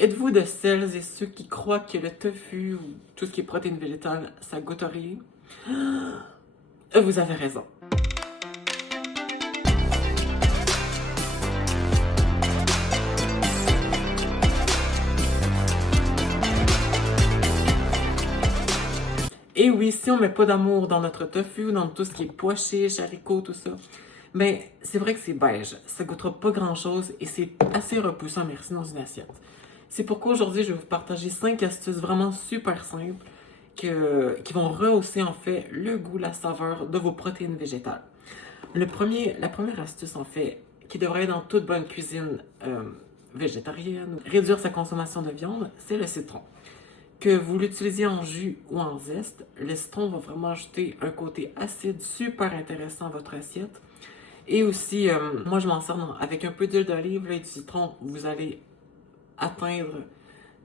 Êtes-vous de celles et ceux qui croient que le tofu ou tout ce qui est protéines végétales, ça goûte à rien? Vous avez raison. Et oui, si on met pas d'amour dans notre tofu ou dans tout ce qui est pois chiches, haricots, tout ça, ben c'est vrai que c'est beige. Ça goûtera pas grand-chose et c'est assez repoussant, merci, dans une assiette. C'est pourquoi aujourd'hui, je vais vous partager 5 astuces vraiment super simples qui vont rehausser en fait le goût, la saveur de vos protéines végétales. La première astuce en fait, qui devrait être dans toute bonne cuisine végétarienne, réduire sa consommation de viande, c'est le citron. Que vous l'utilisiez en jus ou en zeste, le citron va vraiment ajouter un côté acide super intéressant à votre assiette. Et aussi, moi je m'en sers avec un peu d'huile d'olive et du citron, vous allez atteindre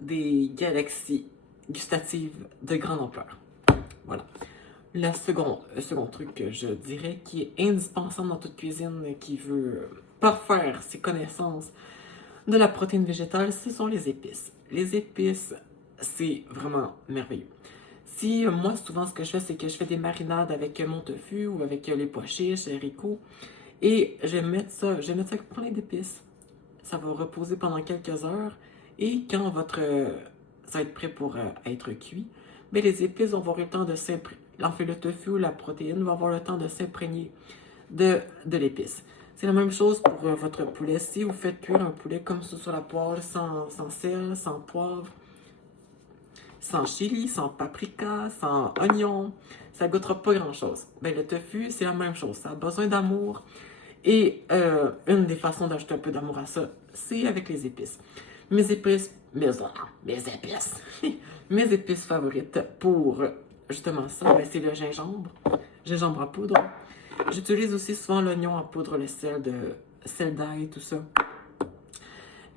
des galaxies gustatives de grande ampleur. Voilà. Le second truc que je dirais qui est indispensable dans toute cuisine qui veut parfaire ses connaissances de la protéine végétale, ce sont les épices. Les épices, c'est vraiment merveilleux. Si moi, souvent, ce que je fais, c'est que je fais des marinades avec mon tofu ou avec les pois chiches, les haricots, et je vais mettre ça avec plein d'épices. Ça va reposer pendant quelques heures, et quand ça va être prêt pour être cuit, mais les épices vont avoir le temps de s'imprégner. En fait, le tofu ou la protéine va avoir le temps de s'imprégner de l'épice. C'est la même chose pour votre poulet. Si vous faites cuire un poulet comme ça sur la poêle, sans sel, sans poivre, sans chili, sans paprika, sans oignon, ça goûtera pas grand-chose. Ben, le tofu, c'est la même chose. Ça a besoin d'amour. Et une des façons d'ajouter un peu d'amour à ça, c'est avec les épices. Mes épices, mes épices favorites pour justement ça, ben, c'est le gingembre en poudre. J'utilise aussi souvent l'oignon en poudre, le sel d'ail, tout ça.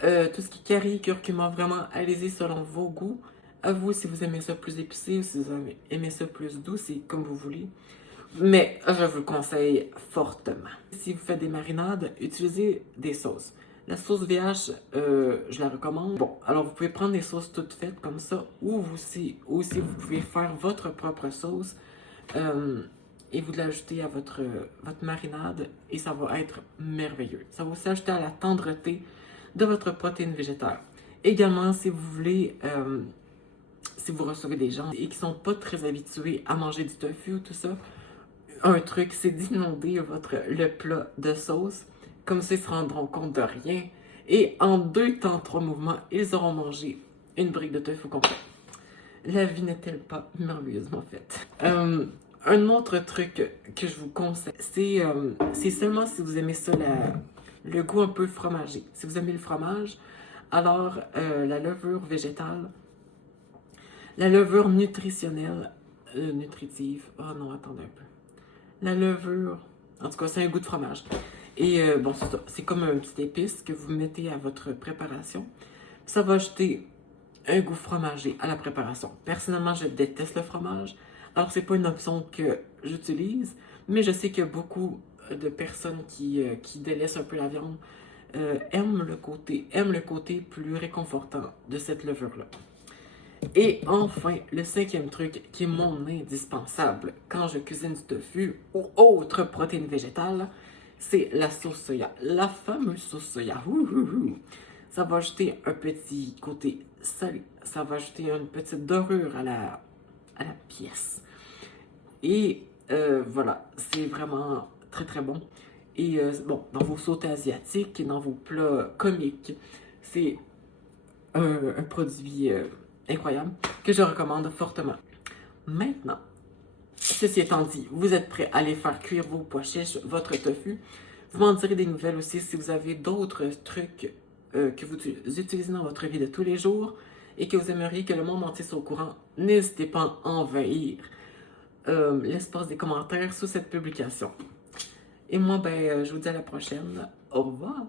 Tout ce qui est curry, curcuma, vraiment, allez-y selon vos goûts. À vous si vous aimez ça plus épicé ou si vous aimez ça plus doux, c'est comme vous voulez. Mais je vous le conseille fortement. Si vous faites des marinades, utilisez des sauces. La sauce VH, je la recommande. Bon, alors vous pouvez prendre des sauces toutes faites comme ça, ou vous pouvez faire votre propre sauce et vous l'ajouter à votre marinade et ça va être merveilleux. Ça va aussi ajouter à la tendreté de votre protéine végétale. Également, si vous voulez, si vous recevez des gens et qui sont pas très habitués à manger du tofu ou tout ça, un truc, c'est d'inonder le plat de sauce. Comme ça, ils se rendront compte de rien. Et en 2 temps, 3 mouvements, ils auront mangé une brique de tofu complet. La vie n'est-elle pas merveilleusement faite? Un autre truc que je vous conseille, c'est seulement si vous aimez ça, le goût un peu fromager. Si vous aimez le fromage, alors la levure végétale, la levure nutritionnelle, nutritive, oh non, attendez un peu. La levure, en tout cas, c'est un goût de fromage. Et bon, c'est ça. C'est comme un petit épice que vous mettez à votre préparation. Ça va ajouter un goût fromager à la préparation. Personnellement, je déteste le fromage. Alors, c'est pas une option que j'utilise, mais je sais que beaucoup de personnes qui délaissent un peu la viande aiment le côté plus réconfortant de cette levure-là. Et enfin, le 5e truc qui est mon indispensable quand je cuisine du tofu ou autre protéine végétale, c'est la sauce soya. La fameuse sauce soya. Ça va ajouter un petit côté salé. Ça va ajouter une petite dorure à la pièce. Et voilà, c'est vraiment très très bon. Et bon, dans vos sautés asiatiques et dans vos plats comiques, c'est un produit incroyable que je recommande fortement. Maintenant, ceci étant dit, vous êtes prêts à aller faire cuire vos pois chiches, votre tofu. Vous m'en direz des nouvelles aussi si vous avez d'autres trucs que vous utilisez dans votre vie de tous les jours et que vous aimeriez que le monde entier soit au courant. N'hésitez pas à envahir l'espace des commentaires sous cette publication. Et moi, ben, je vous dis à la prochaine. Au revoir!